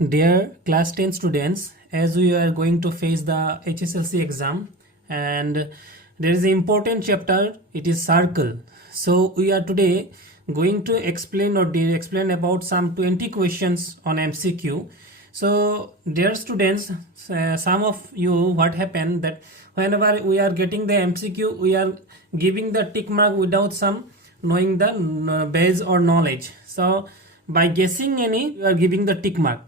Dear class 10 students, as we are going to face the HSLC exam and there is an important chapter, it is circle. So we are today going to explain about some 20 questions on MCQ. So dear students, some of you what happened that whenever we are getting the MCQ, we are giving the tick mark without some knowing the base or knowledge. So by guessing any, you are giving the tick mark.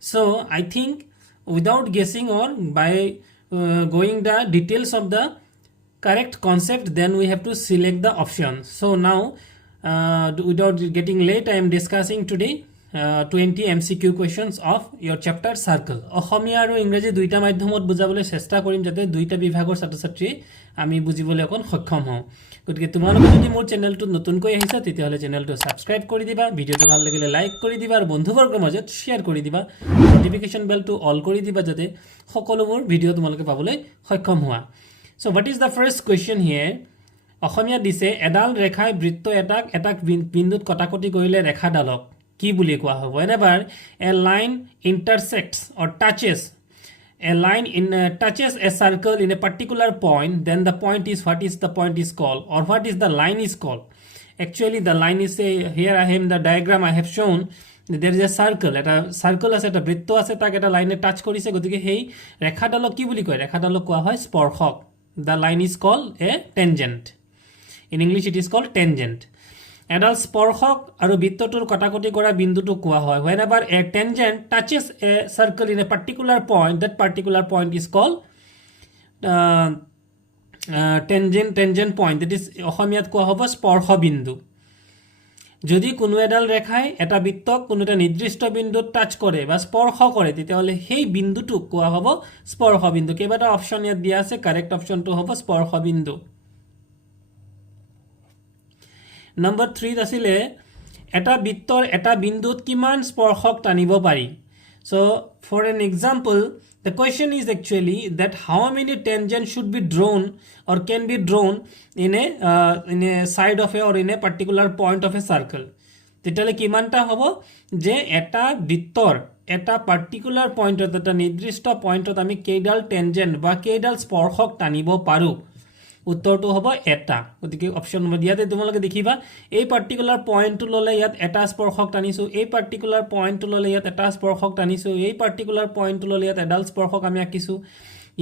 So I think without guessing or by going the details of the correct concept, then we have to select the option. So now without getting late, I am discussing today 20 MCQ questions of your chapter circle. অসমীয়া আৰু ইংৰাজী দুইটা মাধ্যমত বুজাবলৈ চেষ্টা কৰিম যাতে দুইটা বিভাগৰ ছাত্ৰ-ছাত্ৰী আমি বুজিবলৈ অকন সক্ষম হওঁ। গতিকে তোমালোকে যদি মোৰ চেনেলটো নতুনকৈ আহিছা তেতিয়াহলে চেনেলটো সাবস্ক্ৰাইব কৰি দিবা, ভিডিওটো ভাল লাগিলে লাইক কৰি দিবা আৰু বন্ধুবৰ্গৰ মাজত শেয়াৰ কৰি দিবা, নটিফিকেশন বেলটো অল কৰি দিবা যাতে সকলোবোৰ ভিডিও তোমালোকে পাবলৈ সক্ষম হোৱা। So what is the first question here? অসমীয়া দিছে এডাল ৰেখাই বৃত্ত এটাক বিন্দুত কটাকটি কৰিলে ৰেখাডালক কি বুলি কোৱা হ'ব? Whenever a line intersects or touches a circle in a particular point, then the point is what is the point is called or what is the line is called? Actually the line is here I am the diagram I have shown. There is a circle, eta circle আছে এটা বৃত্ত আছে তাক এটা লাইনে touch কৰিছে গতিকে হেই ৰেখাডালক কি বুলি কয়? ৰেখাডালক কোৱা হয় স্পৰ্শক. The line is called a tangent. In English it is called tangent. এডাল স্পৰ্শক আৰু বৃত্তটোৰ কটাকটি কৰা বিন্দুটো কোৱা হয় whenever a tangent touches a circle in a particular point, that particular point is called tangent point, that is অসমীয়াত কোৱা হ'ব স্পৰ্শ বিন্দু। যদি কোনো এডাল ৰেখাই এটা বৃত্তক কোনো এটা নিৰ্দিষ্ট বিন্দুত টাচ কৰে বা স্পৰ্শ কৰে তেতিয়াহলে সেই বিন্দুটোক কোৱা হ'ব স্পৰ্শ বিন্দু। কেইবাটা অপচন ইয়াত দিয়া আছে, কাৰেক্ট অপচনটো হ'ব স্পৰ্শ বিন্দু। Number 3 আছিলে এটা বৃত্তৰ এটা বিন্দুত কিমান স্পৰ্শক টানিব পাৰি? So for an example, the question is actually that how many tangents should be drawn or can be drawn in a side of a or in a particular point of a circle. তেতিয়ালে কিমানটা হ'ব যে এটা বৃত্তৰ এটা particular পয়েন্টত এটা নিৰ্দিষ্ট পয়েন্টত আমি কেইডাল টেনজেন্ট বা কেইডাল স্পৰ্শক টানিব পাৰো? উত্তৰটো হ'ব এটা। গতিকে অপচন নম্বৰ দিয়াতে তোমালোকে দেখিবা এই পাৰ্টিকুলাৰ পয়েন্টটো ললে ইয়াত এটা স্পৰ্শক টানিছো, এই পাৰ্টিকুলাৰ পয়েন্টটো ললে ইয়াত এটা স্পৰ্শক টানিছো, এই পাৰ্টিকুলাৰ পয়েন্টটো ললে ইয়াত এডাল স্পৰ্শক আমি আঁকিছো,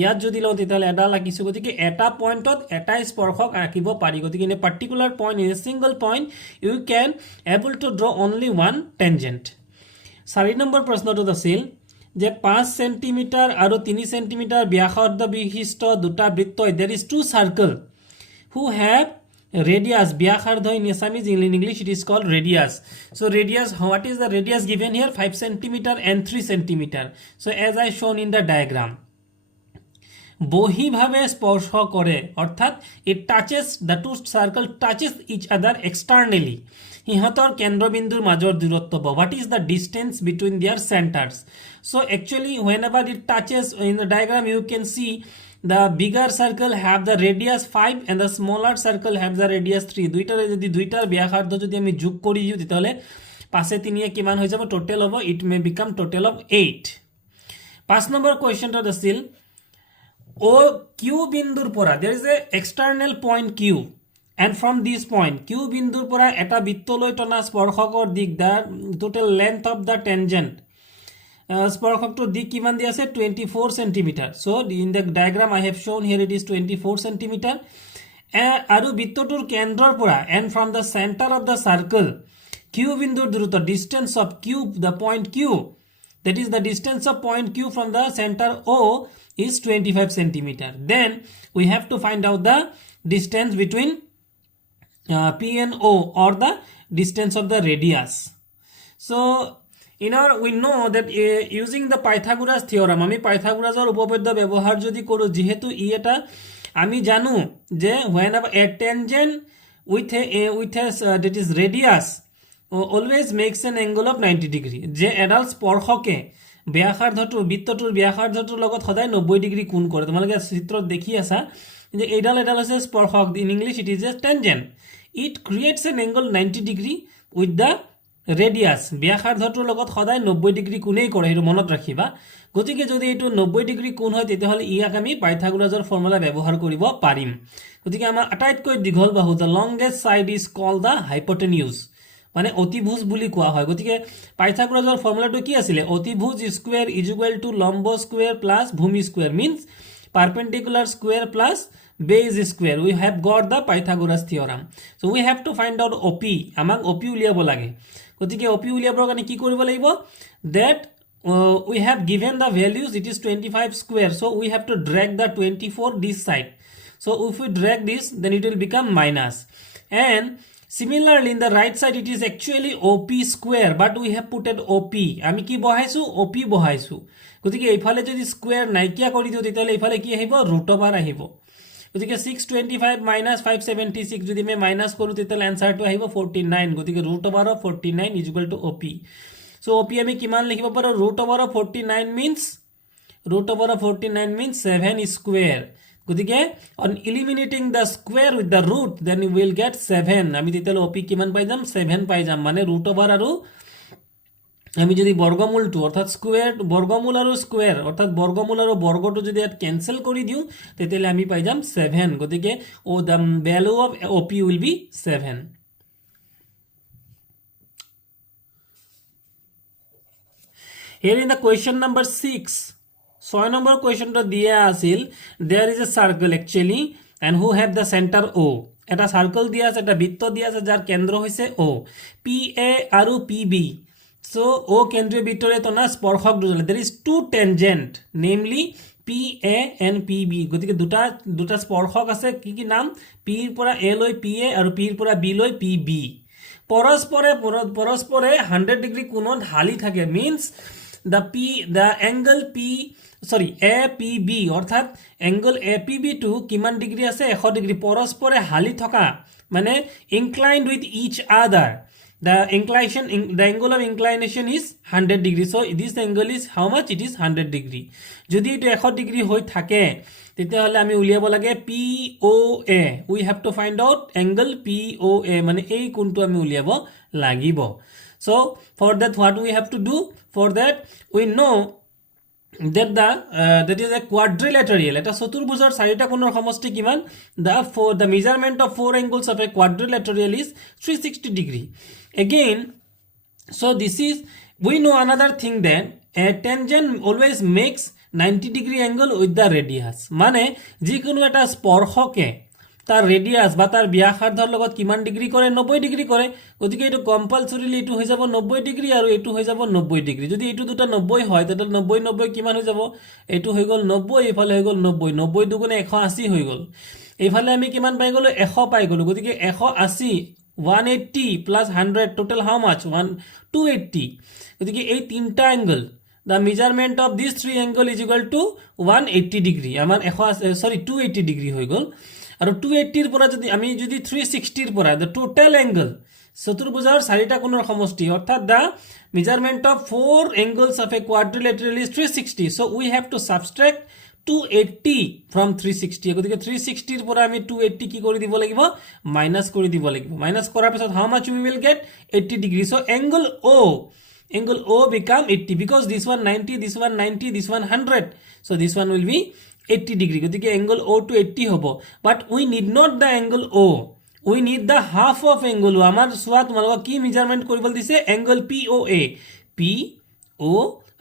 ইয়াত যদি লওঁ তেতিয়াহলে এডাল আঁকিছো। গতিকে এটা পয়েন্টত এটা স্পৰ্শক আঁকিব পাৰি। গতিকে in a particular point, in a single point you can able to draw only one tangent. 4 number প্ৰশ্নটোত আছিল যে 5 সেন্টিমিটাৰ আৰু 3 সেন্টিমিটাৰ ব্যাসাৰ্ধ বিশিষ্ট দুটা বৃত্তই there is two circle who have radius ব্যাসাৰ্ধ in Assamese, in English it is called radius. So radius, what is the radius given here? 5 centimeter and 3 centimeter. So as I shown in the diagram, বহিভাৱে স্পৰ্শ কৰে অৰ্থাৎ it touches, the two circle touches each other externally. ইহঁতৰ কেন্দ্ৰবিন্দুৰ মাজৰ দূৰত্ব হ'ব, what is the distance between their centers? So actually whenever it touches, in the diagram you can see the bigger circle have the radius 5 and the smaller circle have the radius 3. দুইটাৰে যদি দুইটাৰ ব্যাসাৰ্ধ যদি আমি যোগ কৰি দিও তেতিয়াহলে 5 3 এ কিমান হৈ যাব? টোটাল হ'ব, it may become total of 8. 5 number কোৱেশ্চনটো আছিল O Q বিন্দুৰ পৰা, there is a external point Q, and from this point Q বিন্দুৰ পৰা এটা বৃত্তলৈ টনা স্পৰ্শকৰ দিক, the total length of the tangent, স্পৰ্শকটোৰ দিক কিমান দি আছে? 24 centimeter. So in the diagram I have shown here it is 24 centimeter. আৰু বৃত্তটোৰ কেন্দ্ৰৰ পৰা, and from the center of the circle Q বিন্দুৰ দূৰত্ব, distance of Q, the point Q, that is the distance of point Q from the center O is 25 centimeter. Then we have to find out the distance between P and O, or the distance of the radius. So we know that using the Pythagoras theorem, আমি পাইথাগোৰাসৰ উপপাদ্য ব্যৱহাৰ যদি কৰো, যেহেতু ই এটা আমি জানো যে whenever a tangent with a that is radius always makes an angle of 90 degree, যে এডাল স্পৰ্শকে ব্যাসাৰ্ধটো বৃত্তটোৰ ব্যাসাৰ্ধটোৰ লগত সদায় 90 ডিগ্ৰী কোণ কৰে। তোমালোকে চিত্ৰত দেখি আছা যে এডাল আছে স্পৰ্শক, in English it is a tangent. It creates an angle 90 degree with the radius ব্যাসাৰ্ধটোৰ লগত সদায় 90 ডিগ্ৰী কোণেই কৰে সেইটো মনত ৰাখিবা গতিকে যদি এইটো 90 ডিগ্ৰী কোণ হয় তেতিয়াহ'লে ইয়াক আমি পাইথাগোৰাছৰ ফৰ্মুলা ব্যৱহাৰ কৰিব পাৰিম গতিকে আমাৰ আটাইতকৈ দীঘল বাহু the longest side is called the hypotenuse মানে অতিভুজ বুলি কোৱা হয় গতিকে পাইথাগোৰাছৰ ফৰ্মুলাটো কি আছিল অতিভুজ স্কয়াৰ ইজ ইকুৱেল টু লম্ব স্কয়াৰ প্লাস ভূমি square means perpendicular square plus base square we have got the Pythagoras theorem so we have to find out OP আমাক OP উলিয়াব লাগে গতিকে OP উলিয়াবৰ কাৰণে কি কৰিব লাগিব that we have given the values it is 25 square so we have to drag the 24 this side so if we drag this then it will become minus and similarly in the right side it is actually OP square but we have put it OP আমি কি বহাইছো OP বহাইছো গতিকে এইফালে যদি square নাইকিয়া কৰি দিও তেতিয়ালে এইফালে কি আহিব √ওভাৰ আহিব গতিকে 625 minus 576 যদি আমি মাইনাস কৰো তেতিয়ালে আনসাৰটো আহিব 49 গতিকে √over of 49 is equal to OP so OP আমি কিমান লিখিব পাৰো √over of 49 means √over of 49 means 7 square গতিকে on eliminating the square with the root then we will get 7 আমি তেতিয়ালে OP কিমান পাই যাম 7 পাই যাম মানে √ওভাৰ আৰু আমি যদি বৰ্গমূলটো অৰ্থাৎ স্কয়াৰ বৰ্গমূল আৰু স্কয়াৰ অৰ্থাৎ বৰ্গমূল আৰু বৰ্গটো যদি ইয়াত ক্যান্সেল কৰি দিও তেতিয়ালে আমি পাই যাম 7 গতিকে ও the value of OP will be 7 here in the question number 6 6 number question to দিয়া আছিল there is a circle actually and who have the center O এটা সার্কেল দিয়া আছে এটা বৃত্ত দিয়া আছে যার কেন্দ্র হইছে O PA আৰু PB so O কেন্দ্ৰীয় বৃত্তৰে তনা স্পৰ্শক দুজলে there is two tangent namely PA and PB গতিকে দুটা স্পৰ্শক আছে কি কি নাম P ৰ পৰা A লৈ PA আৰু P ৰ পৰা B লৈ PB পৰস্পৰে 100 ডিগ্ৰী কোণত হালি থাকে means the angle APB অৰ্থাৎ angle APB to কিমান ডিগ্ৰী আছে 100 ডিগ্ৰী পৰস্পৰে হালি থকা মানে inclined with each other the angle of inclination is 100 degree so this angle is how much it is 100 degree যদি এটো 100 ডিগ্ৰী হৈ থাকে তেতিয়াহলে আমি উলিয়াব লাগে POA we have to find out angle POA মানে এই কোণটো আমি উলিয়াব লাগিব so for that what we have to do for that we know that that is a quadrilateral এটা চতুৰ্ভুজৰ চাৰিটা কোণৰ সমষ্টি কিমান the measurement of four angles of a quadrilateral is 360 degree again so this is we know another thing that a tangent always makes 90 degree angle with the radius মানে যিকোনো এটা স্পৰ্শকে তাৰ ৰেডিয়াস বা তাৰ ব্যাসাৰ্ধৰ লগত কিমান ডিগ্ৰী কৰে 90 ডিগ্ৰী কৰে গতিকে এটো কম্পালসৰিলি এটো হৈ যাব 90 ডিগ্ৰী আৰু এটো হৈ যাব 90 ডিগ্ৰী যদি এটো দুটা 90 হয় তেতিয়াল 90 90 কিমান হৈ যাব এটো হৈ গল 90 এফালে হৈ গল 90 90 দুগুণে 180 হৈ গল এফালে আমি কিমান পাই গলো 100 পাই গলো গতিকে 180 180 plus 100 total how much 280 গতিকে এই তিনটা angle the measurement of these three angle is equal to 180 degree আমার 280 ডিগ্ৰী হৈ গল আৰু 280 ৰ পৰা যদি আমি যদি 360 ৰ পৰা the total angle চতুৰ্ভুজৰ চাৰিটা কোণৰ সমষ্টি অৰ্থাৎ the measurement of four angles of a quadrilateral is 360 so we have to subtract 280 from 360 গতিকে 360 ৰ পৰা আমি 280 কি কৰি দিব লাগিব মাইনাস কৰি দিব লাগিব মাইনাস কৰাৰ পিছত how much we will get 80 degree so angle O become 80 because this one 90 this one 90 this one 100 so this one will be 80 degree গতিকে angle O to 80 হ'ব but we need not the angle O we need the half of angle O আমাৰ সোৱা তোমালোক কি measurement কৰিব দিছে angle POA PO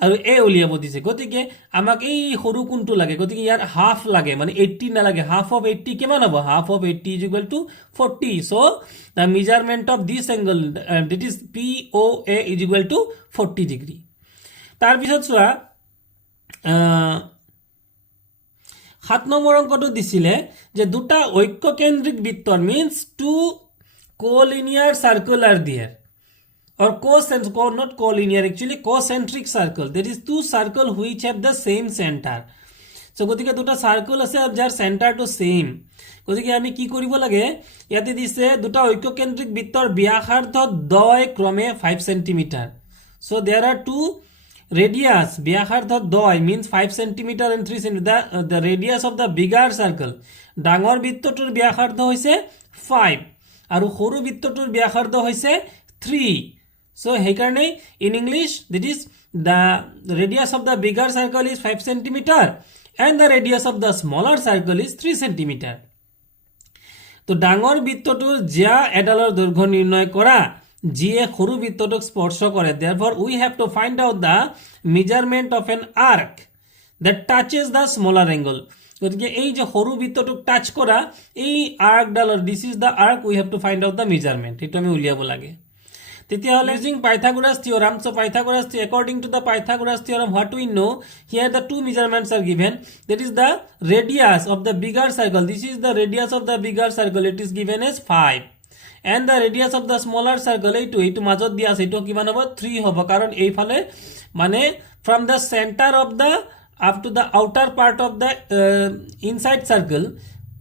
আৰু A উলিয়াব দিছে গতিকে আমাক এই সৰু কোণটো লাগে গতিকে ইয়াৰ হাফ লাগে মানে 80 না লাগে half of 80 কিমান হ'ব half of 80 is equal to 40 so the measurement of this angle that is POA is equal to 40 degree তাৰ পিছত সোৱা 7 নম্বৰ অংকটো দিছিলে যে দুটা ঐক্যকেন্দ্ৰিক বৃত্তৰ means two collinear circle are there or not collinear actually concentric circle there is two circle which have the same center so গতিকে দুটা circle আছে আর যার সেন্টারটো সেম গতিকে আমি কি কৰিব লাগে ইয়াতে দিছে দুটা ঐক্যকেন্দ্ৰিক বৃত্তৰ ব্যাসাৰ্ধ দয় ক্ৰমে 5 cm so there are two radius ব্যাসাৰ্ধ দয় means 5 cm and 3 cm the radius of the bigger circle ডাঙৰ বৃত্তটোৰ ব্যাসাৰ্ধ হৈছে 5 আৰু সৰু বৃত্তটোৰ ব্যাসাৰ্ধ হৈছে 3 So hekarne in English that is the radius of the bigger circle is 5 centimeter and the radius of the smaller circle is 3 centimeter. তো ডাঙৰ বৃত্তটোৰ জ্যা এডালৰ দৈৰ্ঘ্য নিৰ্ণয় কৰা যিয়ে সৰু বৃত্তটোক স্পৰ্শ কৰে therefore we have to find out the measurement of an arc that touches the smaller angle. গতিকে এই যে সৰু বৃত্তটোক টাচ কৰা এই আৰ্ক ডালৰ this is the arc we have to find out the measurement. এটো আমি উলিয়াব লাগে তেতিয়াহলে using Pythagoras theorem. So Pythagoras according to the Pythagoras theorem what we know here the two measurements are given that is the radius of the bigger circle this is the radius of the bigger circle it is given as 5 and the radius of the smaller circle এইটো মাজত দিয়া আছে এইটো কিমান হ'ব 3 হ'ব কাৰণ এইফালে মানে from the center of the up to the outer part of the inside circle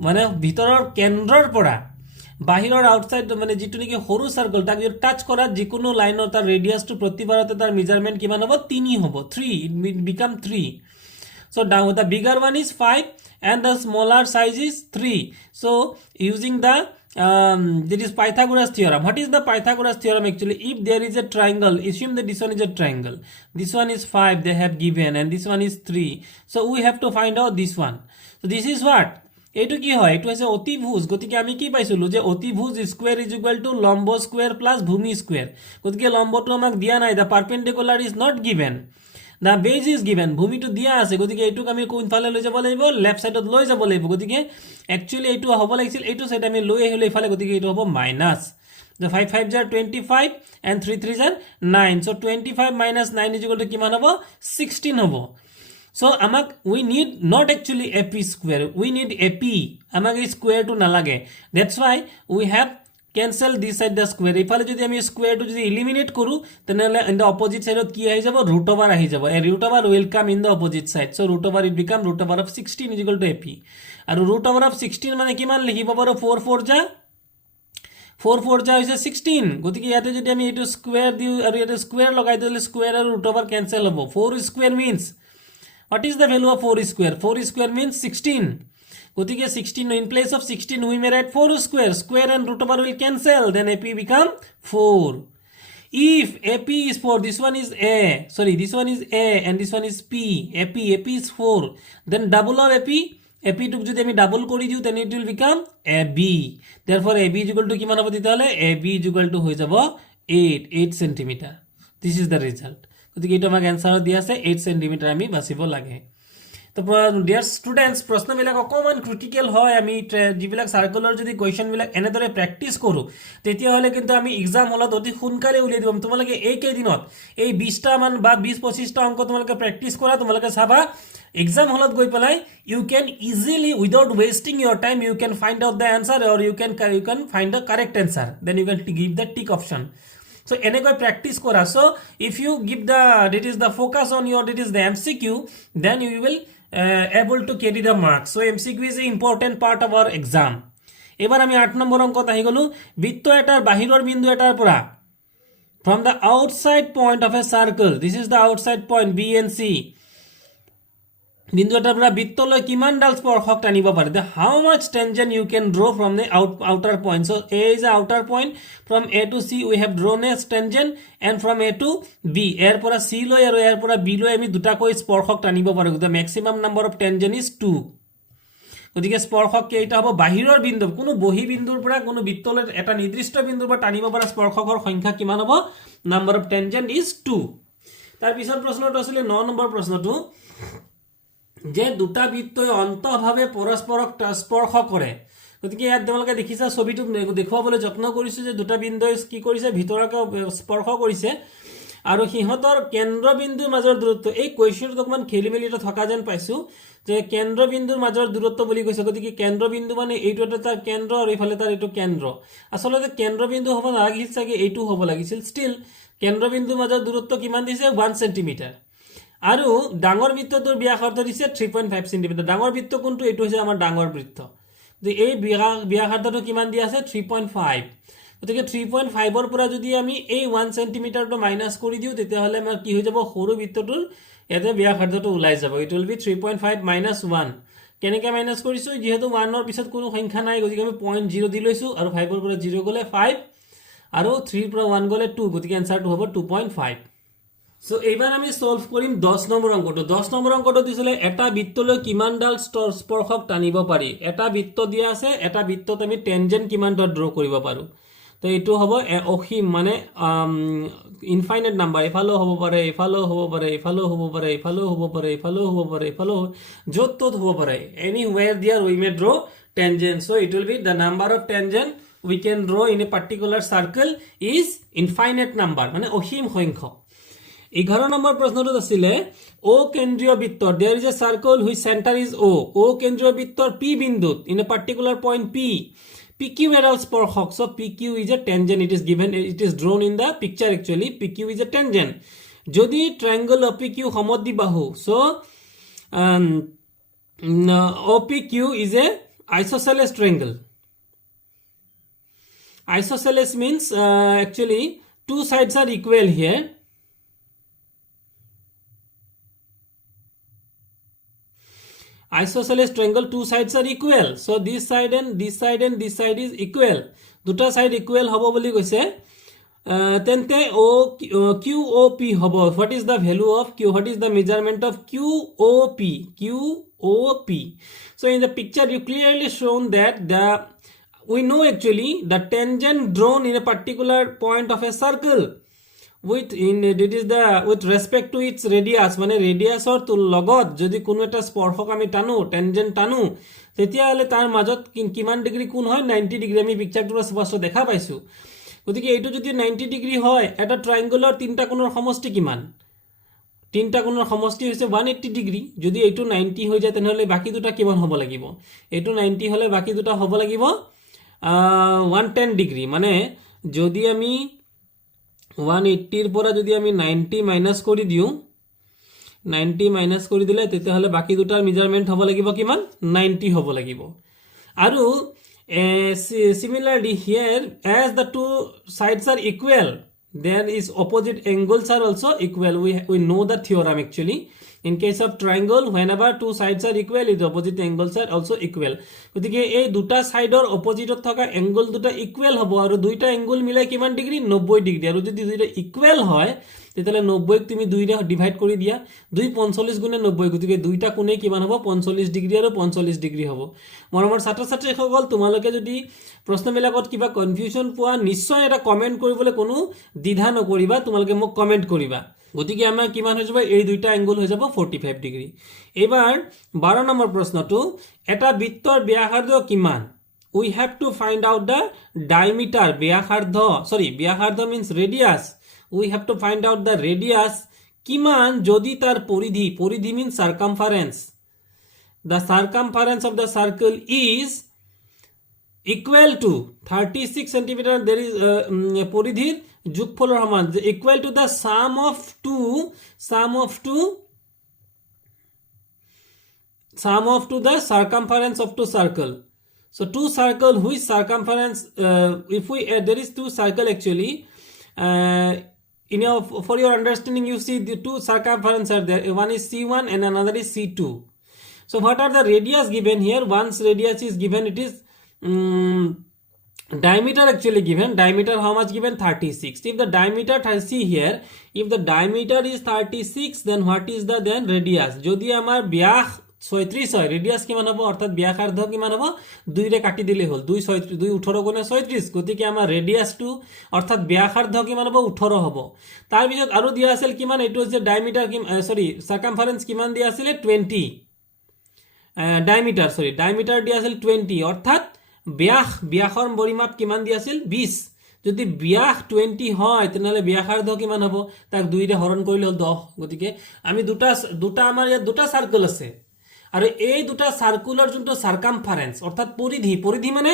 মানে ভিতৰৰ কেন্দ্ৰৰ পৰা বাহিৰৰ আউটসাইড মানে যেটো নেকি সৰু সাৰ্কেল তাক যদি টাচ কৰা যিকোনো লাইনৰ তাৰ ৰেডিয়াস টু প্ৰতিবাৰতে তাৰ মেজারমেন্ট কিমান হ'ব 3 হ'ব 3 it will become 3 so now the bigger one is 5 and the smaller size is 3 so using the that is Pythagoras theorem. What is the Pythagoras theorem actually? If there is a triangle, assume that this one is a triangle, this one is 5 they have given and this one is 3, so we have to find out this one. So this is what এটো কি হয় এটো আছে অতিভুজ গতিকে আমি কি পাইছিলো যে অতিভুজ স্কয়ার ইজ ইকুয়াল টু লম্ব স্কয়ার প্লাস ভূমি স্কয়ার গতিকে লম্বটো আমাক দিয়া নাই the perpendicular is not given the base is given ভূমিটো দিয়া আছে গতিকে এটুক আমি কোন ফালে লৈ যাব লাগিব লেফট সাইডত লৈ যাব লাগিব গতিকে একচুয়ালি এটো হ'ব লাগিছিল এটো সাইড আমি লৈ আহিলে ইফালে গতিকে এটো হ'ব minus the 5 5 are 25 and 3 3 are 9 so 25 minus 9 is equal to কিমান হ'ব 16 হ'ব. So amak we need not actually AP square we need AP amak square to nalage that's why we have cancel this side the square ifale jodi ami square to jodi eliminate koru tenale in the opposite side ot ki ahi jabo root over ahi jabo a root over will come in the opposite side so root over it become root over of 16 is equal to AP aru root over of 16 mane kiman likhibo paro 4 4 ja 4 4 ja is 16 gotike yate jodi ami etu square diu aru eta square logai dile square aru root over cancel hobo 4 square means what is the value of 4 square 4 square means 16 gotike 16 in place of 16 we may write 4 square square and root over will cancel then AP become 4 if AP is 4 this one is A sorry this one is A and this one is P AP is 4 then double of AP to jodi ami double kori diu then it will become AB therefore AB is equal to kiman hobo dite hole AB is equal to hoye jabo 8 cm this is the result গতিকে এটা আমাক answer দিয়া আছে 8 cm আমি বাছিব লাগে তো dear students প্রশ্নবিলাক অকমান ক্রিটিক্যাল হয় আমি যিবিলাক সার্কুলার যদি কোয়েশ্চন বিলাক এনেদৰে প্ৰ্যাকটিস কৰো তেতিয়া হলে কিন্তু আমি এক্সাম হলত অতি সোনকালে উলিয়াই দিম তোমালোকে এই কেই দিনত এই 20টা মান বা 20 25টা অংক তোমালোকে প্র্যাকটিস কৰা তোমালোকে চাবা এক্সাম হলত গৈ পেলাই you can easily without wasting your time you can find out the answer or you can find the correct answer then you can give the tick option. So enekoi practice kora so if you give the that is the focus on your that is the MCQ then you will able to carry the marks so MCQ is an important part of our exam. এবার আমি 8 নম্বর অঙ্কত আহি গলো বৃত্ত এটাৰ বাহিৰৰ বিন্দু এটাৰ পৰা from the outside point of a circle this is the outside point B and C বিন্দু এটাৰ পৰা বৃত্তলৈ কিমান ডাল স্পৰ্শক টানিব পাৰে the how much tangent you can draw from the outer point so A is the outer point from A to C we have drawn a tangent and from A to B এর পৰা C লৈ আৰু এৰ পৰা B লৈ আমি দুটা কৈ স্পৰ্শক টানিব পাৰো the maximum number of tangent is 2 গতিকে স্পৰ্শক কেইটা হ'ব বাহিৰৰ বিন্দু কোনো বহি বিন্দুৰ পৰা কোনো বৃত্তলৈ এটা নিৰ্দিষ্ট বিন্দুৰ পৰা টানিব পৰা স্পৰ্শকৰ সংখ্যা কিমান হ'ব number of tangent is 2 তাৰ পিছৰ প্ৰশ্নটো আছিল 9 নম্বৰ প্ৰশ্নটো যে দুটা বৃত্তই অন্তভাৱে পৰস্পৰক স্পৰ্শ কৰে গতিকে ইয়াত তোমালোকে দেখিছা ছবিটো দেখুৱাবলৈ যত্ন কৰিছো যে দুটা বিন্দুই কি কৰিছে ভিতৰকে স্পৰ্শ কৰিছে আৰু হিহতৰ কেন্দ্ৰবিন্দুৰ মাজৰ দূৰত্ব এই কোৱেশ্চনটো অকমান খেলিমেলি এটা থকা যেন পাইছো যে কেন্দ্ৰবিন্দুৰ মাজৰ দূৰত্ব বুলি কৈছে গতিকে কেন্দ্ৰবিন্দু মানে এইটো এটা তাৰ কেন্দ্ৰ আৰু ইফালে তাৰ এইটো কেন্দ্ৰ আসলতে কেন্দ্ৰবিন্দু হ'ব লাগিছিল চাগে এইটো হ'ব লাগিছিল ষ্টিল কেন্দ্ৰবিন্দুৰ মাজৰ দূৰত্ব কিমান দিছে 1 cm আৰু ডাঙৰ বৃত্তটোৰ ব্যাসাৰ্ধ দিছে 3.5 cm ডাঙৰ বৃত্ত কোনটো এটো হৈছে আমাৰ ডাঙৰ বৃত্ত যে এই ব্যাসাৰ্ধটো কিমান দিয়া আছে 3.5 গতিকে 3.5 ৰ পৰা যদি আমি এই 1 cm টো মাইনাস কৰি দিও তেতিয়া হলে আমাৰ কি হৈ যাব সৰু বৃত্তটোৰ এতে ব্যাসাৰ্ধটো ওলাই যাব ইট উইল বি 3.5 - 1 কেনেকৈ মাইনাস কৰিছো যেহেতু 1 ৰ পিছত কোনো সংখ্যা নাই গতিকে আমি 0.0 দি লৈছো আৰু 5 ৰ পৰা 0 গলে 5 আৰু 3 পৰা 1 গলে 2 গতিকে আনসাৰটো হ'ব 2.5 সো এইবাৰ আমি সলভ কৰিম 10 নম্বৰ অংকটো 10 নম্বৰ অংকটো দিছিলে এটা বৃত্তলৈ কিমানডাল স্পৰ্শক টানিব পাৰি এটা বৃত্ত দিয়া আছে এটা বৃত্তত আমি টেনজেন্ট কিমানটা ড্ৰ কৰিব পাৰো তো এইটো হ'ব অসীম মানে ইনফাইনাইট নাম্বাৰ এফালো হ'ব পাৰে এফালো হ'ব পাৰে এফালো হ'ব পাৰে এফালো হ'ব পাৰে এফালো হ'ব পাৰে এফালো য'ত ত'ত হ'ব পাৰে anywhere there we may draw tangent so it will be the number of tangent we can draw in a particular circle is infinite number মানে অসীম সংখ্যক 11 নম্বৰ প্ৰশ্নটো আছিল O কেন্দ্ৰীয় বৃত্তৰ there is a circle whose center is O কেন্দ্ৰীয় বৃত্তৰ P বিন্দুত in a particular point P PQ এডাল স্পৰ্শক so PQ is a tangent it is given it is drawn in the picture actually PQ is a tangent যদি triangle OPQ সমদ্বিবাহু so OPQ is a isosceles triangle isosceles means actually two sides are equal here isosceles triangle two sides are equal so this side and this side and this side is equal দুটা side equal hobo boli koise tente QOP hobo what is the value of Q what is the measurement of QOP so in the picture you clearly shown that we know actually the tangent drawn in a particular point of a circle with respect to its radius মানে radius or to লগত যদি কোনো এটা স্পৰ্শক আমি টানো tangent টানো তেতিয়া হলে তাৰ মাজত কিমান ডিগ্ৰী কোণ হয় 90 ডিগ্ৰী আমি পিকচাৰটো স্পষ্ট দেখা পাইছো গতিকে এইটো যদি 90 ডিগ্ৰী হয় এটা ট্ৰায়াঙ্গলৰ তিনটা কোণৰ সমষ্টি কিমান তিনটা কোণৰ সমষ্টি হৈছে 180 ডিগ্ৰী যদি এইটো 90 হৈ যায় তেনেহলে বাকি দুটা কিমান হ'ব লাগিব এইটো 90 হলে বাকি দুটা হ'ব লাগিব 110 ডিগ্ৰী মানে যদি আমি 180 ৰ পৰা যদি আমি 90 মাইনাস কৰি দিও 90 মাইনাস কৰি দিলে তেতিয়া হলে বাকি দুটাৰ মেজাৰমেন্ট হ'ব লাগিব কিমান 90 হ'ব লাগিব আৰু similarly here as the two sides are equal there is opposite angles are also equal we know the theorem actually in case of triangle whenever two sides are equal the opposite angles are also equal গতিকে এই দুটা সাইডৰ অপোজিটত থকা angle দুটা equal হ'ব আৰু দুইটা angle মিলাই কিমান ডিগ্ৰী 90 ডিগ্ৰী আৰু যদি দুইটা ইকুৱেল হয় তেতিয়ালে 90 ক তুমি 2 ৰে ডিভাইড কৰি দিয়া 2 45 গুণে 90 গতিকে দুইটা কোণে কিমান হ'ব 45 ডিগ্ৰী আৰু 45 ডিগ্ৰী হ'ব মৰমৰ ছাত্ৰ ছাত্ৰীসকল তোমালোকে যদি প্ৰশ্নবিলাকত কিবা কনফিউজন পোৱা নিশ্চয় এটা কমেন্ট কৰিবলৈ কোনো দ্বিধা নকৰিবা তোমালোকে মোক কমেন্ট কৰিবা গতিকে আমাৰ কিমান হৈ যাব এই দুইটা এংগল হৈ যাব 45 ডিগ্ৰী এবাৰ 12 নম্বৰ প্ৰশ্নটো এটা বৃত্তৰ ব্যাসাৰ্ধ কিমান we have to find out the diameter ব্যাসাৰ্ধ means radius we have to find out the radius কিমান যদি তার পরিধি means circumference the circumference of the circle is equal to 36 centimeter there is পরিধির যোগফলৰ সমান equal to the sum of the circumference of two circle so two circle which circumference if we there is two circle actually for your understanding you see the two circumference are there one is C1 and another is C2 so what are the radius given here once radius is given it is diameter actually given diameter how much given 36 if the diameter see here if the diameter is 36 then what is the then radius যদি আমার ব্যাস 36 হয় radius কিমান হ'ব অর্থাৎ ব্যাসার্ধ কিমান হ'ব 2 ৰে কাটি দিলে হল 2 18 গুণে 36 গতিকে আমাৰ ৰেডিয়াস টু অৰ্থাৎ ব্যাসাৰ্ধ কিমান হ'ব 18 হ'ব তাৰ পিছত আৰু দিয়া আছিল কিমান এটো হৈছে ডায়ামিটাৰ সৰি সাৰ্কামফাৰেন্স কিমান দিয়া আছিল 20 ডায়ামিটাৰ দিয়া আছিল 20 অৰ্থাৎ ব্যাসৰ পৰিমাপ কিমান দিয়া আছিল 20 যদি ব্যাস 20 হয় তেনলে ব্যাসাৰ্ধ কিমান হ'ব তাক 2 ৰে হৰণ কৰিলে হল 10 গতিকে আমি দুটা আমাৰ ইয়াত দুটা সাৰ্কেল আছে আৰু এই দুটা সাৰ্কুলাৰ যোনটো সাৰ্কামফাৰেন্স অৰ্থাৎ পৰিধি মানে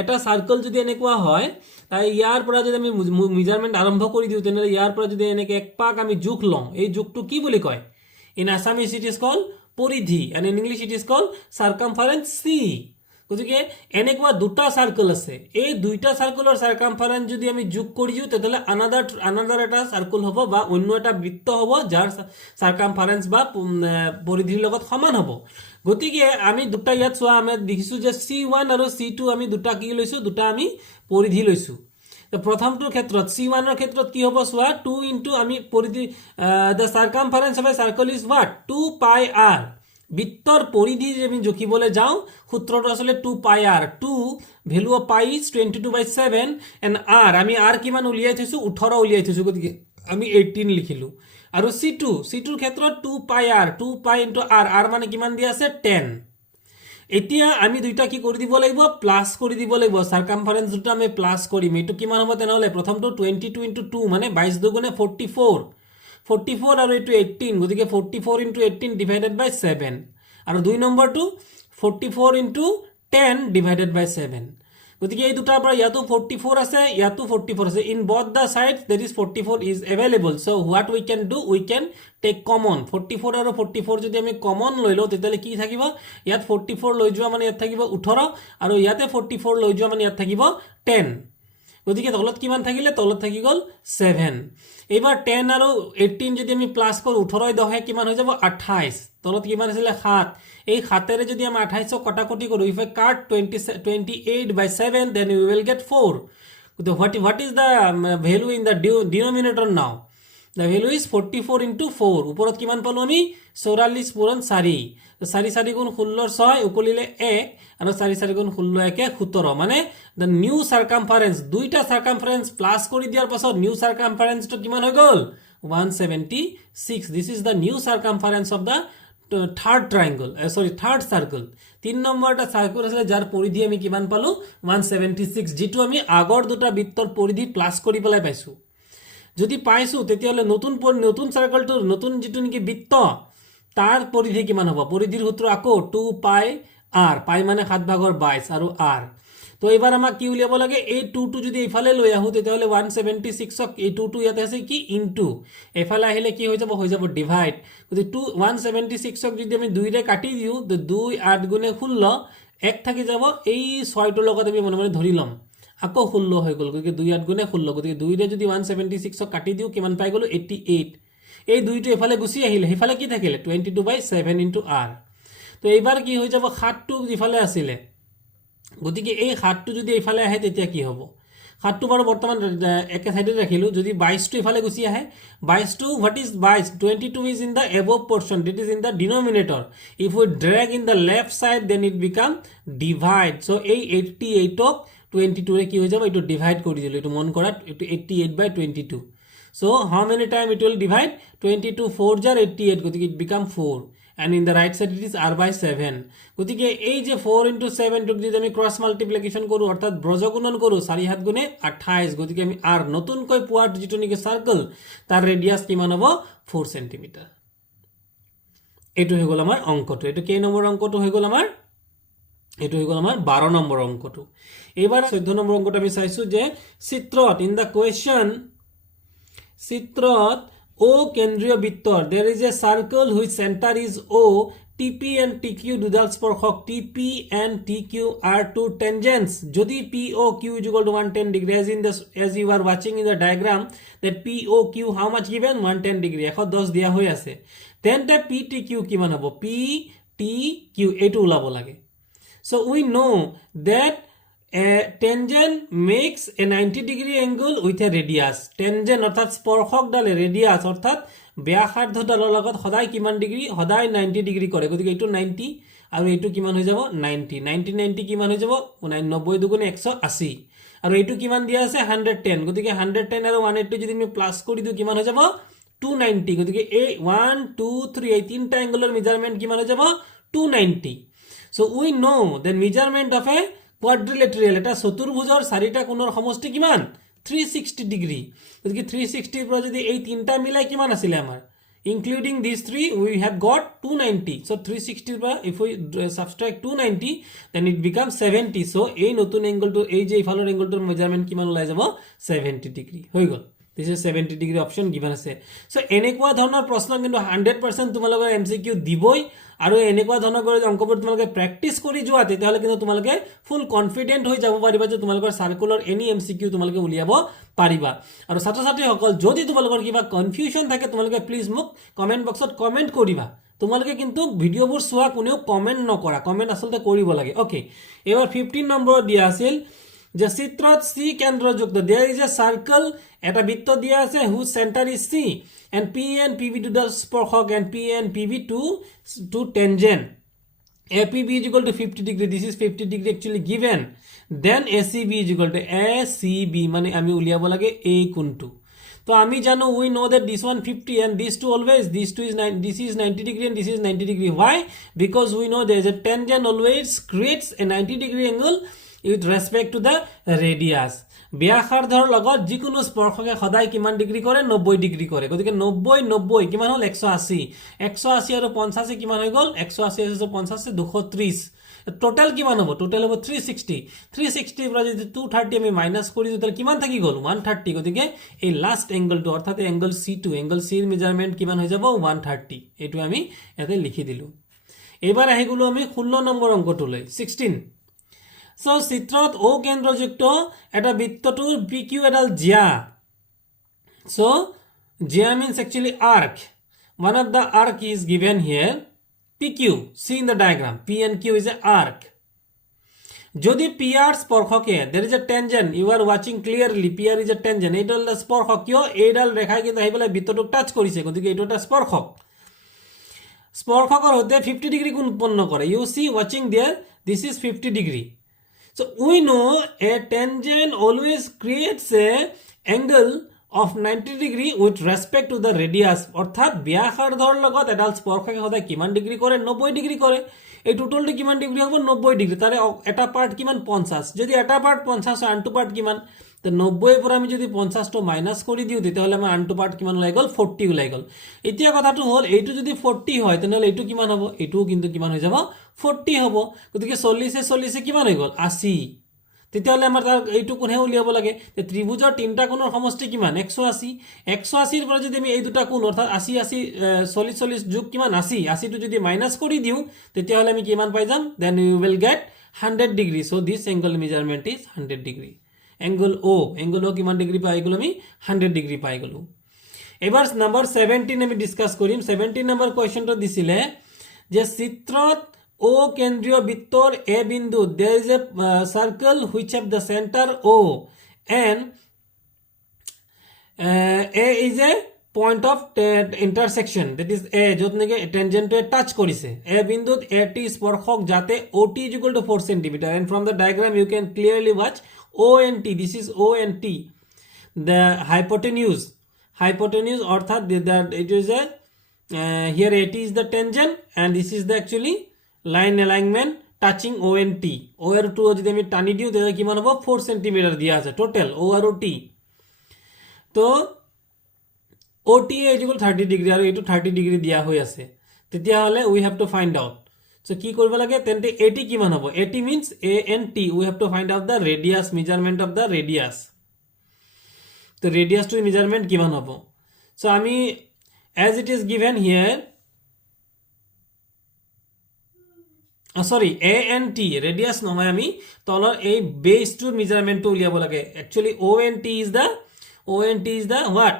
এটা সাৰ্কেল যদি এনেকুৱা হয় তাই ইয়াৰ পৰা যদি আমি মেজাৰমেন্ট আৰম্ভ কৰি দিও তেনলে ইয়াৰ পৰা যদি এনেকে এক পাক আমি যোগ লওঁ এই যোগটো কি বুলি কয় in Assamese it is called পরিধি and in English it is called circumference C গতিকে এনেকুৱা দুটা সাৰ্কেল আছে এই দুইটা সাৰ্কুলাৰ সাৰ্কামফাৰেন্স যদি আমি যোগ কৰি দিও তেতিয়ালে আনাদাৰ এটা সাৰ্কেল হ'ব বা অন্য এটা বৃত্ত হ'ব যাৰ সাৰ্কামফাৰেন্স বা পৰিধিৰ লগত সমান হ'ব গতিকে আমি দুটা ইয়াত চোৱা আমি দেখিছো যে C1 আৰু C2 আমি দুটা কি লৈছো দুটা আমি পৰিধি লৈছো প্ৰথমটোৰ ক্ষেত্ৰত C1 ৰ ক্ষেত্ৰত কি হ'ব চোৱা 2 ইনটু আমি পৰিধি the circumference of a circle is what 2 pi r বৃত্তৰ পৰিধি যে আমি জকিবলৈ যাওঁ সূত্ৰটো আসলে 2 pi r 2 value of pi is 22/7 and r আমি r কিমান উলিয়াই থৈছো 18 উলিয়াই থৈছো গতিকে আমি 18 লিখিলো আৰু C2 ৰ ক্ষেত্ৰত 2 pi r 2 pi into r r মানে কিমান দিয়া আছে 10 এতিয়া আমি দুইটা কি কৰি দিব লাগিব প্লাস কৰি দিব লাগিব সাৰকামফাৰেন্স দুটা আমি প্লাস কৰিম এটো কিমান হ'ব তেনেহলে প্ৰথমটো 22 into 2 মানে 22 দুগুণে 44 আৰু এটো 18 গতিকে 44 into 18 divided by 7 আৰু দুই নম্বৰটো 44 into 10 divided by 7 গতিকে এই দুটাৰ পৰা ইয়াতো 44 আছে ইয়াতো 44 আছে in both the sides there is 44 is available so what we can do we can take common 44 আৰু 44 যদি আমি কমন লৈ লও তেতিয়ালে কি থাকিব ইয়াত 44 লৈ যোৱা মানে ইয়াত থাকিব 18 আৰু ইয়াতে 44 লৈ যোৱা মানে ইয়াত থাকিব 10 গতিকে তলত কিমান থাকিলে তলত থাকি গল 7 এবাৰ 10 আৰু 18 যদি আমি প্লাস কৰো 18 10 কিমান হৈ যাব 28 তলত কিমান আছিল 7 এই 7 এৰে যদি আমি 28 কটাকটি কৰো if I cut 28/7 then we will get 4 what is the value in the denominator now the value is 44 into 4 উপৰত কিমান পালো আমি 44 পূৰণ 4 4 4 গুণ 16 6 উকলিলে 1 আৰু 4 4 গুণ 16 1 17 মানে the new circumference দুইটা circumference প্লাস কৰি দিয়াৰ পাছত new circumference তো কিমান হৈ গল 176 this is the new circumference of the third triangle third circle 3 নম্বৰটা circle আছে যাৰ পৰিধি আমি কিমান পালো 176 যেটো আমি আগৰ দুটা বৃত্তৰ পৰিধি প্লাস কৰি পেলাই পাইছো যদি পাইছো তেতিয়ালে নতুন সাৰ্কেলটোৰ নতুন যেটো নেকি বৃত্ত তাৰ পৰিধি কিমান হ'ব পৰিধিৰ সূত্ৰ আকৌ 2 pi r pi মানে 7/22 আৰু r তো এবাৰ আমাক কি উলিয়াব লাগে এই 2 টো যদি ইফালে লৈ আহো তেতিয়ালে 176 ক এই 2 টো ইয়াতে আছে কি ইনটু এফালে আহিলে কি হৈ যাব ডিভাইড গতি 176 ক যদি আমি 2 ৰে কাটি দিও তো 2 8 গুণে 16 1 থাকি যাব এই 6 টোৰ লগত আমি মনে ধৰি লম আকৌ 16 হৈ গল গতিকে 2 8 গুণে 16 গতিকে 2 ৰে যদি 176 ক কাটি দিও কিমান পাই গলো 88 এই 2 টো এফালে গুছি আহিলে হেফালে কি থাকিলে 22/7 into r তো এইবাৰ কি হৈ যাব 7 টো ইফালে আছিল গতিকে এই 7 টো যদি ইফালে আহে তেতিয়া কি হ'ব 7 টো বাৰু বৰ্তমান একে সাইডে ৰাখিলো যদি 22 টো ইফালে গুছি আহে 22 টো what is 22 22 is in the above portion that is in the denominator if we drag in the left side then it become divide so এই 88 ক 22 ৰে কি হৈ যাব এটো ডিভাইড কৰি দিলো এটো মন কৰা এটো 88/22 so how many time it will divide 22 4 jar 88 গতিকে it become 4 and in the right side it is r/7 গতিকে এই যে 4 into 7 টো যদি আমি ক্রস মাল্টিপ্লিকেশন কৰো অৰ্থাৎ ব্ৰজগুণন কৰো 4 7 গুণে 28 গতিকে আমি r নতুন কৈ পোৱাৰ যেটো নেকি সাৰ্কেল তাৰ ৰেডিয়াস কিমান হ'ব 4 cm এটো হৈ গল আমাৰ অঙ্কটো এটো কেই নম্বৰ অঙ্কটো হৈ গল আমাৰ এটো হৈ গল আমাৰ 12 নম্বৰ অঙ্কটো এবাৰ 14 নম্বৰ অঙ্কটো আমি চাইছো যে চিত্ৰত in the question চিত্ৰত O কেন্দ্ৰীয় বৃত্তৰ there is a circle whose center is O TP and TQ দুডাল স্পৰ্শক TP and TQ are two tangents যদি POQ is equal to 110 degree as you are watching in the diagram that POQ how much given 110 degree 110 দিয়া হৈ আছে then the PTQ কিমান হ'ব PTQ এটো ওলাব লাগে so we know that a tangent makes a 90 degree angle with a radius tangent অর্থাৎ স্পর্শক ডালে রেডিয়াস অর্থাৎ ব্যাসার্ধ ডালৰ লগত সদায় কিমান ডিগ্ৰী সদায় 90 ডিগ্ৰী কৰে গতিকে এটো 90 আৰু এটো কিমান হৈ যাব 90 কিমান হৈ যাব 90 দুগুণে 180 আৰু এটো কিমান দিয়া আছে 110 গতিকে 110 আৰু 180 যদি আমি প্লাস কৰি দিও কিমান হৈ যাব 290 গতিকে এই 1 2 3 এই তিনটা অ্যাঙ্গেলৰ মেজারমেন্ট কিমান হৈ যাব 290 so we know the measurement of a quadrilateral এটা চতুৰ্ভুজৰ চাৰিটা কোণৰ সমষ্টি কিমান 360 ডিগ্ৰী গতিকে 360 পৰা যদি এই তিনটা মিলাই কিমান আছিল আমাৰ including these three we have got 290 so 360 পৰা if we subtract 290 then it becomes 70 so এই নতুন অ্যাঙ্গেলটো এই যে ইফালৰ অ্যাঙ্গেলটোৰ মেজাৰমেন্ট কিমান ওলাই যাব 70 ডিগ্ৰী হৈ গল this is 70 degree option given আছে so এনেকুৱা ধৰণৰ প্ৰশ্ন কিন্তু 100% তোমালোকৰ MCQ দিবই আৰু এনেকুৱা ধৰণৰ কৰি অংকবোৰ তোমালোকে প্ৰ্যাকটিস কৰি যোৱা তেতিয়ালে কিন্তু তোমালোকে ফুল কনফিডেন্ট হৈ যাব পাৰিবা যে তোমালোকৰ সাৰ্কুলাৰ এনি MCQ তোমালোকে উলিয়াব পাৰিবা আৰু ছাত্ৰ ছাত্ৰী সকল যদি তোমালোকৰ কিবা কনফিউজন থাকে তোমালোকে প্লিজ মোক কমেন্ট বক্সত কমেন্ট কৰিবা তোমালোকে কিন্তু ভিডিওবোৰ চোৱা কোনেও কমেন্ট নকৰা কমেন্ট আসলতে কৰিব লাগে ওকে এবাৰ 15 নম্বৰ দিয়া আছিল যে চিত্ৰত সি কেন্দ্ৰযুক্ত দেয়াৰ ইজ এ সাৰ্কেল এটা বৃত্ত দিয়া আছে whose centre is C and P and P B to the স্পৰ্শক and P and P B to tangent APB is equal to 50 degree. This is 50 degree actually given. Then ACB is equal to ACB. মানে আমি উলিয়াব লাগে এই কোণটো তো আমি জানো we know that this one 50 and these two always this is 90 degree and this is 90 degree. Why? Because we know there is a tangent always creates a 90 degree angle with respect to the radius. ব্যাসাৰ্ধৰ লগত যিকোনো স্পৰ্শকে সদায় কিমান degree কৰে 90 degree কৰে গতিকে 90 কিমান হ'ল 180 আৰু 50 কিমান হৈ গ'ল 180 আৰু 50 230 টোটাল কিমান হ'ব টোটাল হ'ব 360 পৰা যদি 230 আমি মাইনাস কৰি দিও তাহলে কিমান থাকি গ'ল 130 গতিকে এই লাস্ট এংগলটো অৰ্থাৎ এংগল C2 এংগল C ৰ মেজাৰমেন্ট কিমান হৈ যাব 130 এটো আমি ইয়াতে লিখি দিলো এবাৰ আহি গলো আমি 16 নম্বৰ অংকটোলৈ 16 So, চিত্ৰত O কেন্দ্ৰযুক্ত এটা বৃত্তটোৰ PQ এডাল জিয়া So, Zia means actually arc. One of the arc is given here. PQ. See in the diagram. P and Q is an arc. যদি PR স্পর্শকে there is a tangent. You are watching clearly. PR is a tangent. এইডাল স্পর্শক কিয় এইডাল ৰেখাই কিন্তু আহি পেলাই বৃত্তটোক touch কৰিছে গতিকে এইটো এটা স্পৰ্শক স্পৰ্শকৰ হতে 50 ডিগ্ৰী কোণ উৎপন্ন কৰে You see watching there. This is 50 degree. So we know a tangent always creates a angle of 90 degree with respect to the radius. অর্থাৎ ব্যাসাৰ্ধৰ লগত এডাল স্পৰ্শকে সদায় কিমান ডিগ্ৰী কৰে 90 ডিগ্ৰী কৰে এই টোটালটো কিমান ডিগ্ৰী হ'ব 90 ডিগ্ৰী তাৰে এটা পাৰ্ট কিমান 50 যদি এটা পাৰ্ট 50 আনটো পাৰ্ট কিমান তো 90 পৰা আমি যদি 50 টো মাইনাস কৰি দিও তেতিয়াহলে আমাৰ আনটো পাৰ্ট কিমান ওলাই গ'ল 40 ওলাই গ'ল এতিয়া কথাটো হ'ল এইটো যদি 40 হয় তেনহলে এইটো কিমান হ'ব এইটো কিন্তু কিমান হৈ যাব 40 হ'ব গতিকে 40 কিমান হৈ গ'ল 80 তেতিয়াহলে আমাৰ তাৰ এইটো কোণহে উলিয়াব লাগে তে ত্ৰিভুজৰ তিনটা কোণৰ সমষ্টি কিমান 180 180 ৰ পৰা যদি আমি এই দুটা কোণ অৰ্থাৎ 80 40 যোগ কিমান 80 টো যদি মাইনাস কৰি দিও তেতিয়াহলে আমি কিমান পাই যাম then you will get 100 degree so this angle measurement is 100 degree angle O কিমান ডিগ্ৰী পাই গলো আমি 100 ডিগ্ৰী পাই গলো এবাৰ নাম্বাৰ 17 আমি ডিসকাস কৰিম 17 নম্বৰ কোৱেশ্চনটো দিছিলে যে চিত্ৰত O কেন্দ্ৰীয় বৃত্তৰ A বিন্দু there is a circle which have the center O and A is a point of intersection that is A যত নেকি tangent to touch কৰিছে A বিন্দুত AT স্পৰ্শক যাতে OT is equal to 4 cm and from the diagram you can clearly watch O and T this is O and T the hypotenuse অর্থাৎ it is a here AT is the tangent and this is the actually line alignment touching O and T O আর 2 যদি আমি টানি দিও তাহলে কিমান হবে 4 cm দিয়া আছে টোটাল O আর T তো OT is equal 30 degree আৰু এটো 30 degree দিয়া হৈ আছে তেতিয়া হলে we have to find out so কি কৰিব লাগে তেন্তে AT কিমান হ'ব AT means A and T we have to find out the radius measurement of the radius তো radius to measurement কিমান হ'ব so আমি as it is given here sorry A and T radius নহয় আমি তলৰ এই base to measurement to উলিয়াব লাগে actually O and T is the what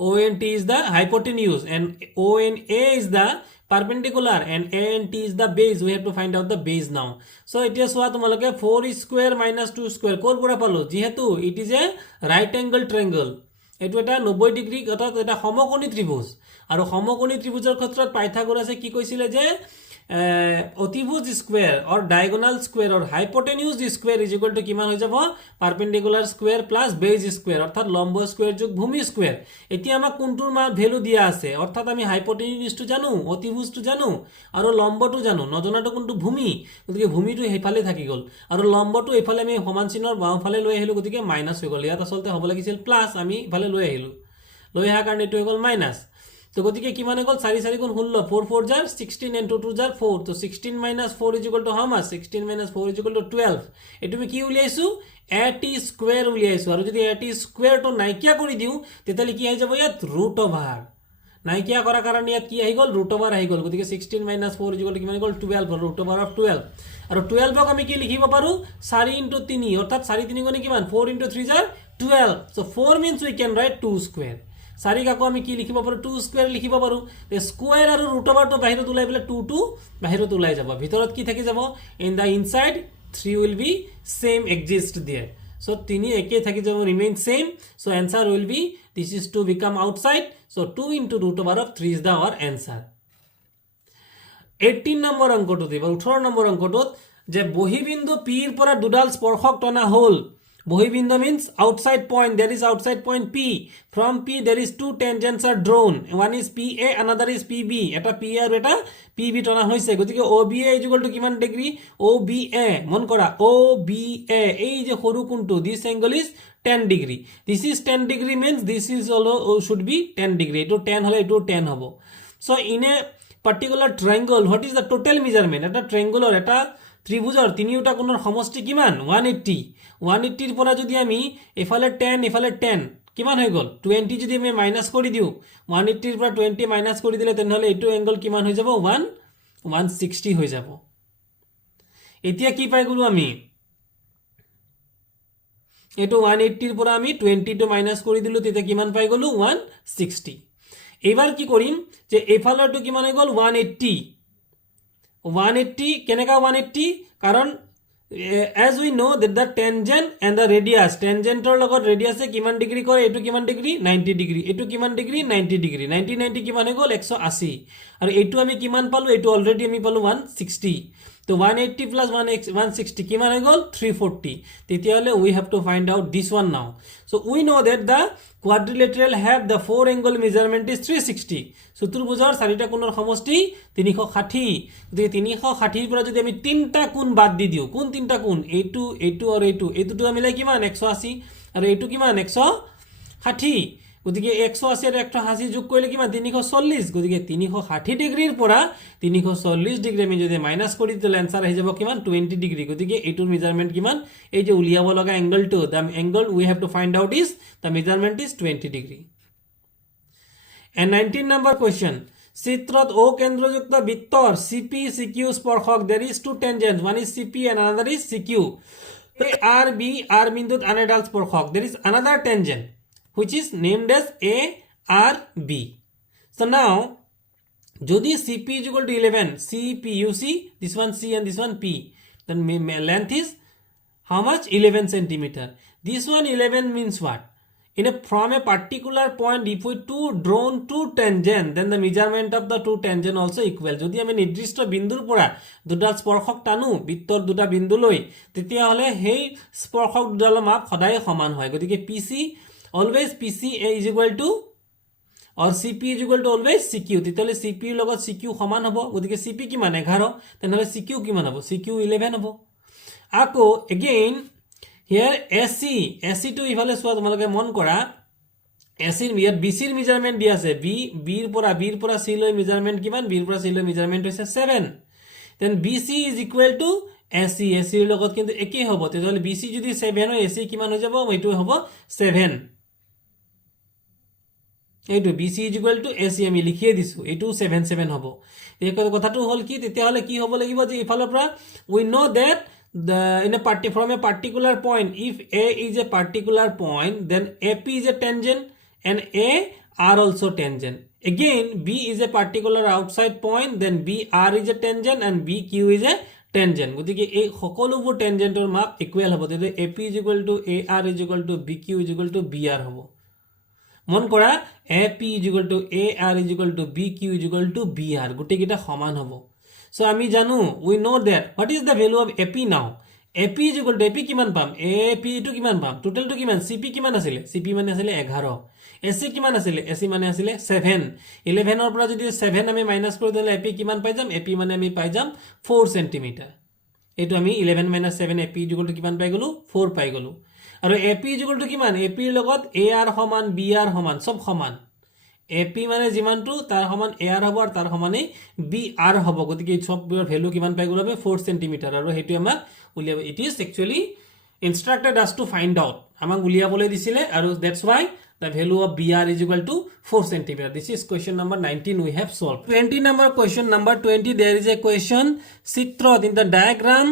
O and T is the hypotenuse and O and A is the perpendicular and A and T is the base we have to find out the base now so এতিয়া সোয়া তোমালকে 4 square minus 2 square কোৰ পৰা পালো যেহেতু it is a right angle triangle এটো এটা 90 degree অৰ্থাৎ এটা সমকোণী ত্ৰিভুজ আৰু সমকোণী ত্ৰিভুজৰ ক্ষেত্ৰত পাইথাগোৰাসে কি কৈছিলে যে অতিভুজ square or diagonal square or hypotenuse square is equal to কিমান হৈ যাব perpendicular square plus base square অর্থাৎ লম্ব স্কয়ার যোগ ভূমি স্কয়ার এতিয়া আমাক কোনটোৰ মান ভ্যালু দিয়া আছে অৰ্থাৎ আমি hypotenuse টো জানো অতিভুজ টো জানো আৰু লম্বটো জানো নজনাটো কোনটো ভূমি গতিকে ভূমিটো হেফালে থাকি গল আৰু লম্বটো এফালে আমি সমান চিহ্নৰ বাওঁফালে লৈ আহিলো গতিকে মাইনাস হৈ গল ইয়াত আসলতে হ'ব লাগিছিল প্লাস আমি এফালে লৈ আহিলো লৈ আহা কাৰণে এটো হৈ গল মাইনাস তো গতিকে কিমান গল 4 4 গুণ 16 4 4 jar 16 and 2 2 jar 4 তো 16 minus 4 is equal to how much 16 minus 4 is equal to 12 এটো আমি কি উলিয়াইছো at square উলিয়াইছো আৰু যদি at square তো নাইকিয়া কৰি দিও তেতালি কি হৈ যাব ইয়াত root over নাইকিয়া কৰাৰ কাৰণে ইয়াত কি আহি গল root over আহি গল গতিকে 16 minus 4 is equal to কিমান গল 12 root over of 12 আৰু 12 ক আমি কি লিখিব পাৰো 4 into 3 অৰ্থাৎ 4 3 গুণ কিমান 4 into 3 jar 12 so 4 means we can write 2 square সারি কাকো আমি কি লিখিব পাৰো 2 স্কয়াৰ লিখিব পাৰো তে স্কয়াৰ আৰু ৰুট ওভাৰ তো বাহিৰত উলাই বলে 2 2 বাহিৰত উলাই যাব ভিতৰত কি থাকি যাব in the inside 3 will be same exist there. So 3 একে থাকি যাব, remain same. So answer will be, this is 2 become outside. So 2 into root over of 3 is the our answer. 18 number অংকটো দিব, 18 নম্বৰ অংকটোত যে বহিবিন্দু P ৰ পৰা দুডাল স্পৰ্শক টনা হল। বহিবিন্দু means outside point, there is outside point P. From P there is two tangents are drawn. One is PA, another is PB. এটা PA আৰু এটা PB টনা হৈছে। গতিকে OBA is equal to কিমান ডিগ্ৰী? OBA মন কৰা, OBA এই যে সৰু কোণটো, this angle is 10 degree. This is 10 degree means this is also should be 10 degree. এটো 10 হলে এটো 10 হ'ব। So in a particular triangle, what is the total measurement? এটা triangle এটা ত্ৰিভুজৰ তিনিওটা কোণৰ সমষ্টি কিমান? 180. 180 ৰ পৰা যদি আমি এফালে 10 এফালে 10 কিমান হৈ গল? 20 যদি আমি মাইনাস কৰি দিও, 180 ৰ পৰা 20 মাইনাস কৰি দিলে তেনেহলে এইটো এংগল কিমান হৈ যাব? 160 হৈ যাব। এতিয়া কি পাই গলো আমি? এটো 180 ৰ পৰা আমি 20 টো মাইনাস কৰি দিলো, তেতিয়া কিমান পাই গলো? 160। এবাৰ কি কৰিম যে এফালৰটো কিমান হৈ গল? 180 কেনেকা 180? কাৰণ as we know that the tangent and the radius, tangent or লগত radius এ কিমান ডিগ্ৰী কৰে? এটো কিমান ডিগ্ৰী? 90 ডিগ্ৰী। এটো কিমান ডিগ্ৰী? 90 ডিগ্ৰী। 90 কিমান হৈ গল? 180। আৰু এটো আমি কিমান পালো? এটো অলৰেডি আমি পালো 160। তো 180 plus 160 কিমান হৈ গল? 340। তেতিয়াহলে we have to find out this one now. So we know that the quadrilateral have the four angle measurement is 360. চতুৰ্ভুজৰ চাৰিটা কোণৰ সমষ্টি 360। গতিকে 360 ৰ পৰা যদি আমি তিনটা কোণ বাদ দি দিও, কোন তিনটা কোণ? এইটো এইটো আৰু এইটো, এইটোটো মিলাই কিমান? 180 আৰু এইটো কিমান? 160। গতিকে 180 আৰু 180 যোগ কৰিলে কিমান? 340। গতিকে 360 ডিগ্ৰীৰ পৰা 340 ডিগ্ৰী আমি যদি মাইনাস কৰি দিলে आंसर আহি যাব কিমান? 20 ডিগ্ৰী। গতিকে এইটোৰ মেজারমেন্ট কিমান? এই যে উলিয়াব লগা এংগলটো, the angle we have to find out is, the measurement is 20 degree. And 19 number question. চিত্ৰত O কেন্দ্ৰযুক্ত বৃত্তৰ CP CQ স্পৰ্শক, there is two tangents, one is CP and another is CQ. RB R বিন্দুত আন এডাল স্পৰ্শক, there is another tangent which is named as ARB. So now যদি CP is equal to 11, CP, you see this one C and this one P, then length is how much? 11 centimeter. This one 11 means what? From a particular point, if we drawn two tangent, then the measurement of the two tangent also equal. যদি আমি নিৰ্দিষ্ট বিন্দুৰ পৰা দুটা স্পৰ্শক টানো বৃত্তৰ দুটা বিন্দু লৈ, তেতিয়া হলে সেই স্পৰ্শক দুটাৰ মাপ সদায় সমান হয়। গতিকে PC always PCA is equal to or CP is equal to always CQ. তেতিয়াহলে CP ৰ লগত CQ সমান হ'ব। গতিকে CP কিমান? 11। তেনেহলে CQ কিমান হ'ব? CQ 11 হ'ব। আকৌ again here AC to ইফালে চোৱা, তোমালোকে মন কৰা AC ৰ ইয়াত BC ৰ মেজাৰমেন্ট দি আছে। B ৰ পৰা C লৈ মেজাৰমেন্ট কিমান? B ৰ পৰা C লৈ মেজাৰমেন্ট হৈছে 7। then BC is equal to AC ৰ লগত কিন্তু একেই হ'ব। তেতিয়াহলে BC যদি 7 হয়, AC কিমান হৈ যাব? এইটো হ'ব 7। এইটো BC is equal to AC আমি লিখিয়ে দিছো, এইটো 7 হ'ব। এই কথাটো হল কি? তেতিয়াহলে কি হ'ব লাগিব যে ইফালৰ পৰা we know that from a particular point, if A is a particular point, then AP is a tangent and A are also tangent. Again B is a particular outside point, then BR is a tangent and BQ is a tangent. গতিকে এই সকলোবোৰ টেনজেন্টৰ মাপ equal হ'ব। তেতিয়া AP is equal to AR is equal to BQ is equal to BR হ'ব। মন কৰা AP is equal to AR is equal to BQ is equal to BR, গোটেইকেইটা সমান হ'ব। So আমি জানো, we know that what is the value of AP now? AP is equal to AP কিমান পাম? AP টো কিমান পাম? টোটাল টো কিমান? CP কিমান আছিল? CP মানে আছিল 11। AC কিমান আছিল? AC মানে আছিল 7। 11 ৰ পৰা যদি 7 আমি মাইনাস কৰি দিলে AP কিমান পাই যাম? AP মানে আমি পাই যাম 4 সেন্টিমিটাৰ। এটো আমি 11 - 7 AP is equal to কিমান পাই গলো? 4 পাই গলো। আৰু AP is equal to কিমান? AP ৰ লগত AR সমান, BR সমান, সব সমান। AP মানে যিমানটো তাৰ সমান AR হ'ব আৰু তাৰ সমানে BR হ'ব। গতিকে এই সবৰ ভ্যালু কিমান পাই গলো? 4 সেন্টিমিটাৰ। আৰু হেতু আমাক উলিয়াব, it is actually instructed us to find out, আমাক উলিয়াবলৈ দিছিলে। আৰু that's why the value of BR is equal to 4 centimeter. This is question number 19 we have solved. 20 number question number 20, there is a question চিত্ৰত in the diagram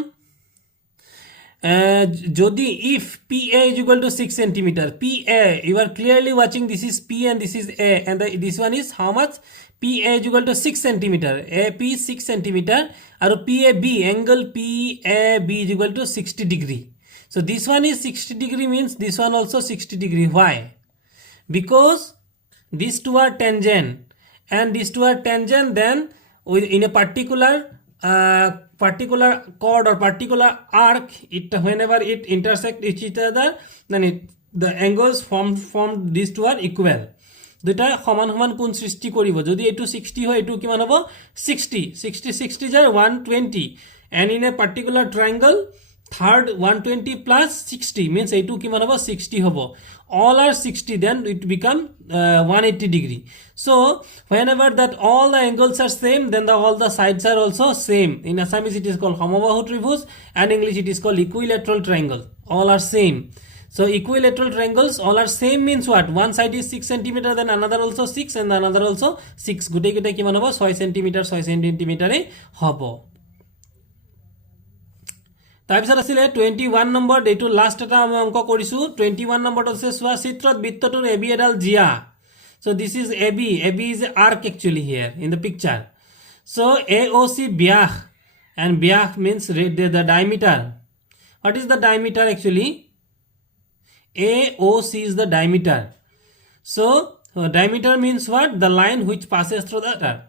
যদি if PA is equal to 6 centimeter, PA, you are clearly watching, this is P and this is A, and this one is how much? PA is equal to 6 centimeter. AP 6 centimeter. And PAB, angle PAB is equal to 60 degree. So this one is 60 degree means this one also 60 degree. Why? Because these two are tangent and these two are tangent, then in a particular chord or particular arc, whenever it intersect each other, then the angles formed these two are equal. দুটা সমান সমান কোণ সৃষ্টি কৰিব। যদি এটো 60 হয় এটো কিমান হ'ব 60 60 60 যাৰ 120 and in a particular triangle third 120 plus 60 means এটো কিমান হ'ব 60 হ'ব। all are 60 then it become 180 degree. So whenever that all the angles are same, then all the sides are also same. In Assamese it is called সমবাহু ত্রিভুজ and English it is called equilateral triangle. All are same. So equilateral triangles all are same means what? One side is 6 centimeter, then another also 6 and another also 6. গোটেই গোটেই কিমান হ'ব 6 centimeter 6 centimeter এ হ'ব। তাৰপিছত আছিল 21 number, এইটো last এটা আমি অংক কৰিছো। 21 নম্বৰত আছে চোৱা চিত্ৰত বৃত্তটোৰ AB এডাল জিয়া। So this is AB. AB is an arc actually here in the picture. So AOC Vyas and Vyas means the diameter. What is the diameter actually? AOC is the diameter. So diameter means what? The line which passes through the arc.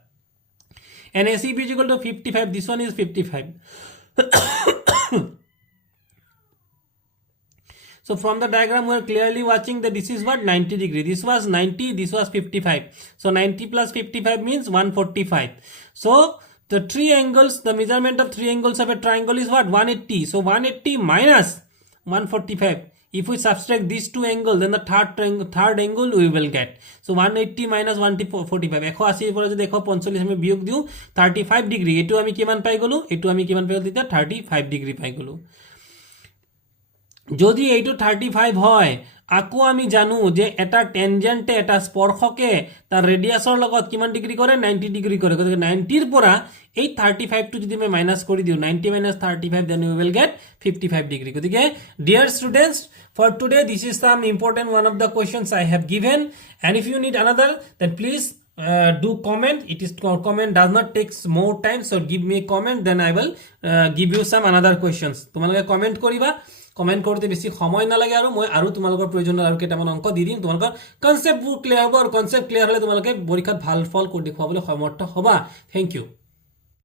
And ACB is equal to 55. This one is 55. So from the diagram we are clearly watching that this is what 90 degree. This was 90, this was 55. So 90 plus 55 means 145. So the three angles, the measurement of three angles of a triangle is what? 180. So 180 minus 145. If we subtract these two angles, then the third angle we will get. So 180 minus 145. 180 পৰা যদি 145 আমি বিয়োগ দিও 35 degree. এটো আমি কিমান পাই গলো? এটো আমি কিমান পাই গলো? তেতিয়া 35 ডিগ্ৰী পাই গলো। যদি এইটো 35 হয়, আকৌ আমি জানো যে এটা টেনজেন্টে এটা স্পৰ্শকে তাৰ ৰেডিয়াসৰ লগত কিমান ডিগ্ৰী কৰে 90 ডিগ্ৰী কৰে। গতিকে 90 ৰ পৰা এই 35 টো যদি আমি মাইনাস কৰি দিও 90 minus 35 then we will get 55 degree. গতিকে dear students, for today this is some important one of the questions I have given, and if you need another then please do comment. It is comment does not take more time, so give me a comment, then I will give you some another questions. তোমালোকে comment কৰিবা, comment কৰতে বেশি সময় না লাগে, R মই R তোমালোকৰ প্ৰয়োজন আৰ কেইটামান অঙ্ক দি দিম। তোমালোকৰ কনসেপ্ট ক্লিয়াৰ হ'ব, আৰ কনসেপ্ট ক্লিয়াৰ হলে তোমালোকে পৰীক্ষাত ভাল ফল দেখুৱাবলৈ সমৰ্থ হবা। Thank U.